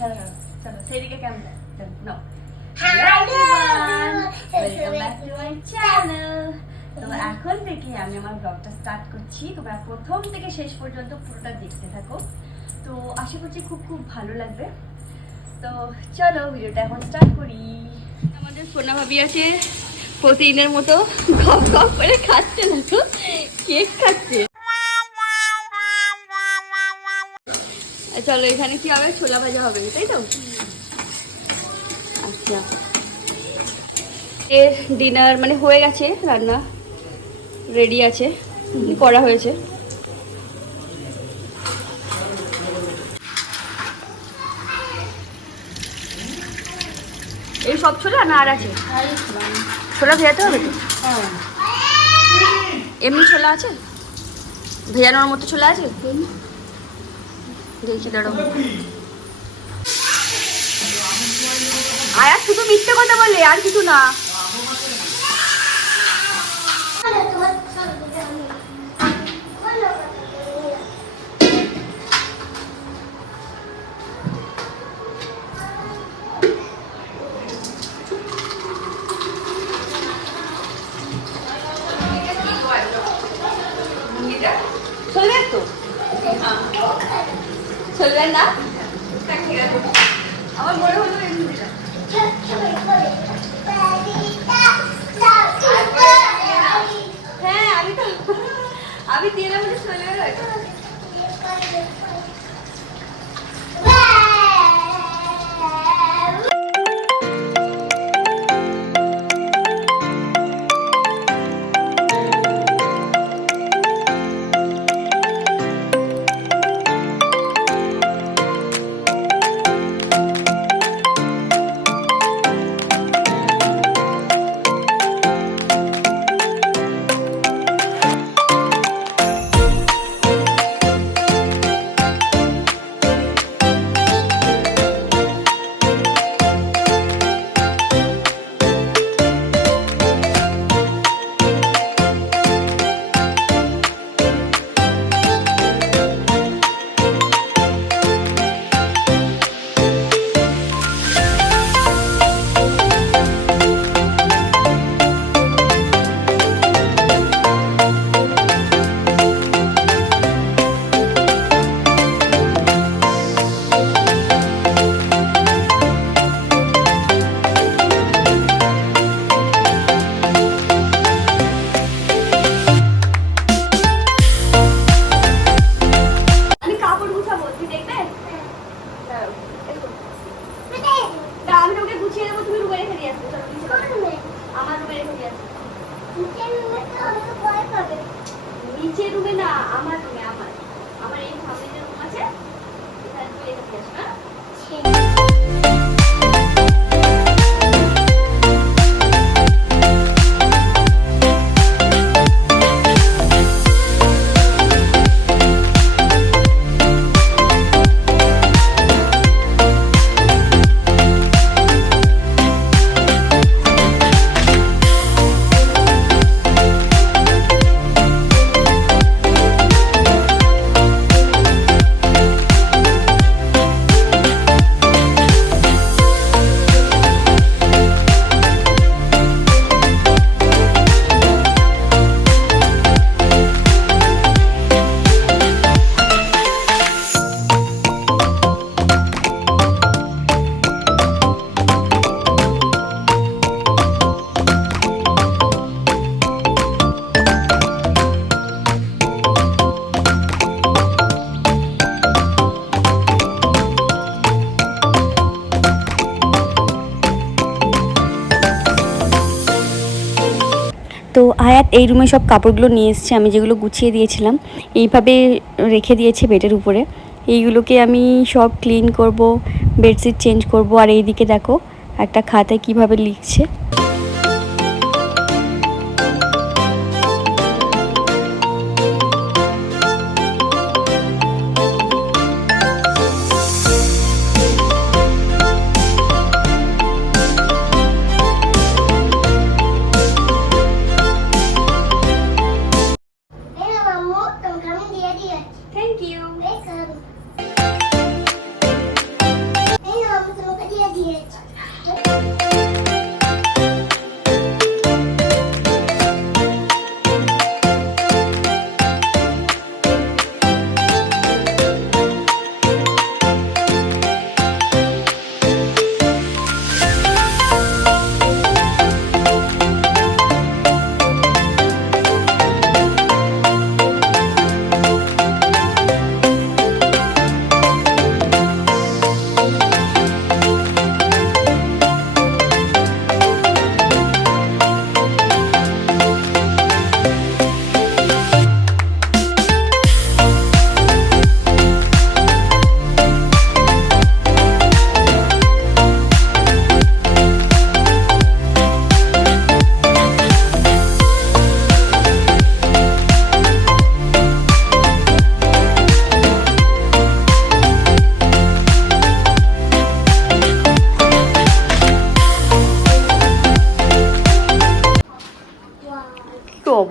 চলো চলো সেইদিকে ক্যামেরা চলো নাও। Hi everyone, welcome back to my channel. তো এখন থেকে আমি আমার ব্লগটা স্টার্ট করছি। তোমরা প্রথম থেকে শেষ পর্যন্ত পুরোটা দেখতে থাকো। তো আশা করছি খুব খুব ভালো লাগবে। তো চলো ভিডিওটা এখন স্টার্ট করি। আমাদের সোনা ভাবি আছে প্রতিদিনের মতো গপ গপ করে খাচ্ছে, না তো কেক খাচ্ছে। চলো এখানে কি হবে, ছোলা ভাজা হবে, তাই তো? আচ্ছা, এর ডিনার মানে হয়ে গেছে, রান্না রেডি আছে, করা হয়েছে। এই সব ছোলা না আর আছে? ছোলা ভেজাতে হবে তো? এমনি ছোলা আছে, ভেজানোর মতো ছোলা আছে? দেখি দাঁড়ো। আর শুধু মিথ্যে কথা বলে, আর কিছু না। চলবে তো? চলবে না? আমার মনে হলো হ্যাঁ, আমি দিয়ে দেবো, চলে গেল। নিচে রুমে না, আমার রুমে, আমার এই সামনে যে রুম আছে এখানে তুই এসে আসবে। তো আয়াত এই রুমে সব কাপড়গুলো নিয়ে এসছে, আমি যেগুলো গুছিয়ে দিয়েছিলাম এইভাবে রেখে দিয়েছে বেডের উপরে। এইগুলোকে আমি সব ক্লিন করব, বেডশিট চেঞ্জ করব। আর এইদিকে দেখো একটা খাতায় কিভাবে লিখছে।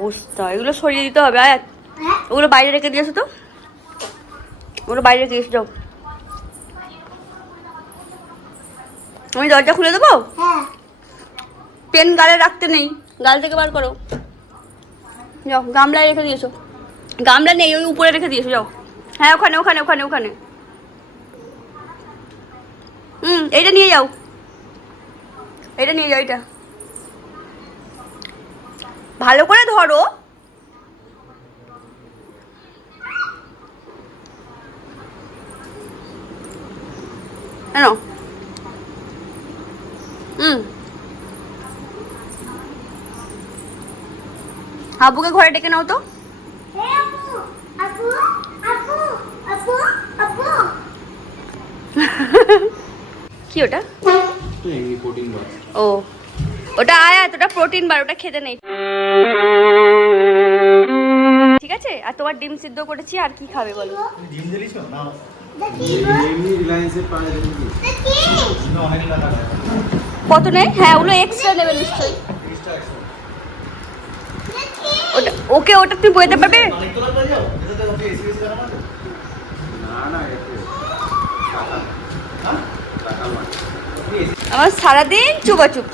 অবস্থা, এগুলো সরিয়ে দিতে হবে। আয়াত ওগুলো বাইরে রেখে দিয়েছো তো, ওগুলো বাইরে রেখে দিয়েছো। যাও, আমি দরজা খুলে দেবো। পেন গালে রাখতে নেই, গাল থেকে বার করো। যাও, গামলায় রেখে দিয়েছো। গামলা নেই, ওই উপরে রেখে দিয়েছো। যাও, হ্যাঁ ওখানে ওখানে ওখানে ওখানে। এইটা নিয়ে যাও, এটা নিয়ে যাও। এটা ভালো করে ধরো। কেন? হাবুকে ঘরে ডেকে নাও তো। কি ওটা? ও, ওটা আয়াত, ওটা প্রোটিন বার, ওটা খেতে নেই। ঠিক আছে, আর তোমার ডিম সিদ্ধ করেছি, আর কি খাবে বলো? ডিম দিলিছো না? কত নেই? হ্যাঁ, ওগুলো এক্সট্রা নেবে নিশ্চয়ই। ওটা ওকে, ওটা তুমি বইতে পারবে? আমার সারাদিন চুপাচুপ।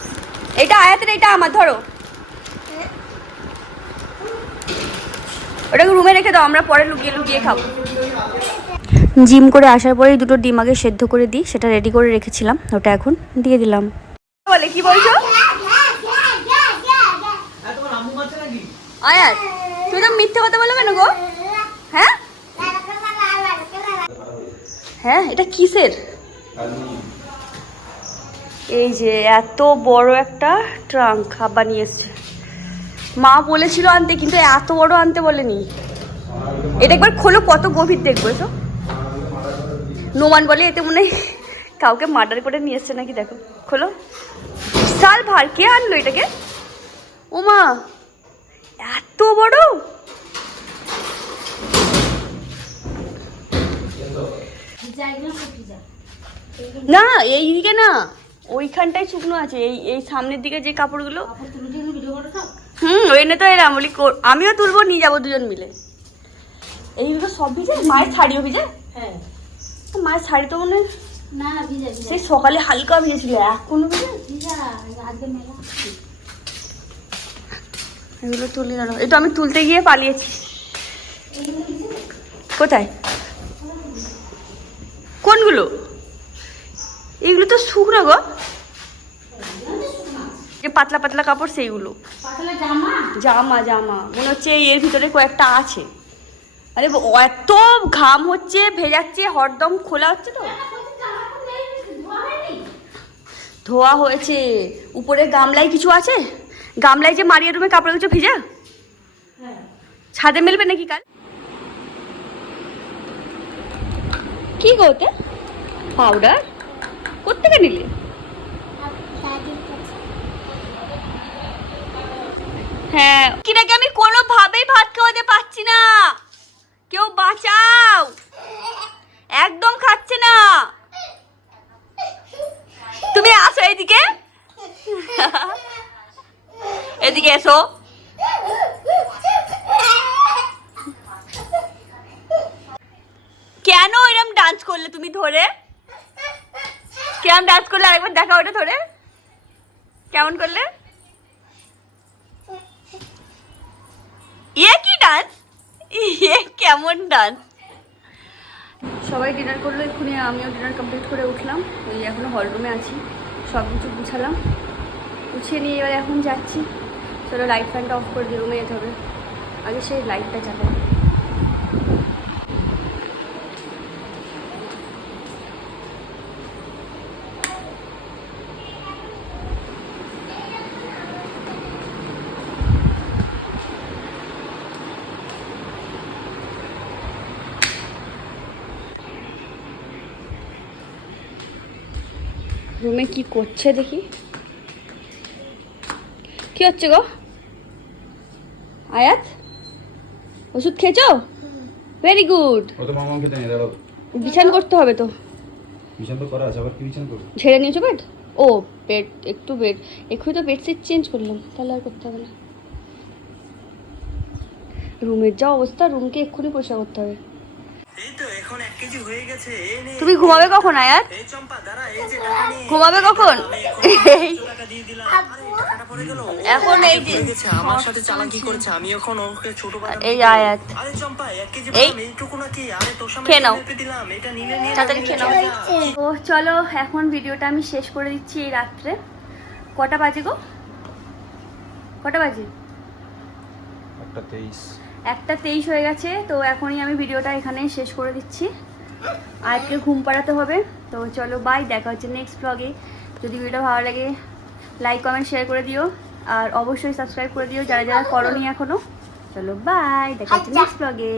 এটা আয়াতের, এটা আমার। ধরো, ওটাকে রুমে রেখে দাও, আমরা পরে লুকিয়ে লুকিয়ে খাবো। জিম করে আসার পরেই দুটো ডিম আগে সেদ্ধ করে দিই, সেটা রেডি করে রেখেছিলাম, ওটা এখন দিয়ে দিলাম। বলে কি বলছো আয়াত? তুমি তো মিথ্যে কথা বলবে কেন গো? হ্যাঁ হ্যাঁ, এটা কিসের? এই যে এত বড় একটা ট্রাঙ্ক আব্বা নিয়ে এসছে। মা বলেছিল আনতে, কিন্তু এত বড় আনতে বলেনি। এটা একবার খোলো, কত গভীর দেখবো। এসো। নোমান বলে এতে মনে হয় কাউকে মার্ডার করে নিয়ে এসছে নাকি। দেখো, খোলো। বিশাল ভার, কে আনলো এটাকে? ও মা, এত বড়! না, এইদিকে না, ওইখানটায় শুকনো আছে। এই এই সামনের দিকে যে কাপড়গুলো, ওই এনে তো এলাম। বলি আমিও তুলবো, নিয়ে যাবো দুজন মিলে। এইগুলো সব ভিজে। মায়ের শাড়িও ভিজে। হ্যাঁ, মায়ের শাড়ি তো মনে হয় না ভিজে, সেই সকালে হালকা ভিজেছিল, এখনো ভিজে। এগুলো তুলি না, এই তো আমি তুলতে গিয়ে পালিয়েছি। কোথায়? কোনগুলো? এইগুলো তো শুকনো গো, যে পাতলা পাতলা কাপড় সেইগুলো। জামা জামা মনে হচ্ছে এর ভিতরে কয়েকটা আছে। আরে এত ঘাম হচ্ছে, ভেজাচ্ছে, হরদম খোলা হচ্ছে তো। ধোয়া হয়েছে, উপরে গামলায় কিছু আছে। গামলায় যে মারিয়া রুমে কাপড় কিছু ভিজা, ছাদে মেলবে নাকি কাল? কি গোতে পাউডার কোত্থেকে নিলে? হ্যাঁ, কি নাকি আমি কোনোভাবেই ভাত খাওয়াতে পারছি না। কেউ বাঁচাও, একদম খাচ্ছে না। তুমি আসো এদিকে, এদিকে এসো। কেন এরকম ডান্স করলে তুমি ধরে? কেমন ডান্স করলে আরেকবার দেখা, ওটা ধরে কেমন করলে? এ কি ডান্স, এ কেমন ডান্স? সবাই ডিনার করলো এক্ষুনি, আমিও ডিনার কমপ্লিট করে উঠলাম। ওই এখনো হল রুমে আছি, সব কিছু গুছালাম, গুছিয়ে নিয়ে এবার এখন যাচ্ছি। চলো লাইট ফ্যানটা অফ করে দিয়ে রুমে যেতে হবে, আগে সেই লাইটটা চালাই। রুমে কি করছে দেখি। কি হচ্ছে গো আয়াত? ওষুধ খেয়েছো? Very good. ও তো মামা খেতে নেই, দাঁড়াও। বিছান করতে হবে তো। বিছান তো করা আছে, আবার কি বিছান করব? ঝেড়ে নিয়েছো বেড? ও বেড, একটু বেড এক্ষুনি তো বেডশিট চেঞ্জ করলাম, তাহলে আর করতে হবে না। রুমের যা অবস্থা, রুমকে এক্ষুনি পরিষ্কার করতে হবে। এই তো এখন 1 কেজি হয়ে গেছে। এই নে। তুমি ঘুমাবে কখন আয়াত? এই চম্পা দাঁড়া, এই যে টাকা নিয়ে। ঘুমাবে কখন? টাকা দিয়ে দিলাম। আরে টাকাটা পড়ে গেল। এখন এই যে হয়ে গেছে, আমার সাথে চালাকি করেছে। আমি এখন ওকে ছোট বাদাম। এই আয়াত আরে চম্পা 1 কেজি এই বাদাম এইটুকু নাকি? আরে তোর সামনে খেয়ে নাও। মেপে দিলাম। এটা নিলে নিয়ে তাড়াতাড়ি খেয়ে নাও। তো চলো এখন ভিডিওটা আমি শেষ করে দিচ্ছি এই রাত্রে। কটা বাজে গো? কটা বাজে? 1:23 1:23 হয়ে গেছে। তো এখনই আমি ভিডিওটা এখানে শেষ করে দিচ্ছি। আজকে ঘুম পাড়াতে হবে। তো চলো বাই, দেখা হচ্ছে নেক্সট ব্লগে। যদি ভিডিওটা ভালো লাগে লাইক কমেন্ট শেয়ার করে দিও, আর অবশ্যই সাবস্ক্রাইব করে দিও যারা যারা করোনি এখনো। চলো বাই, দেখা হচ্ছে নেক্সট ব্লগে।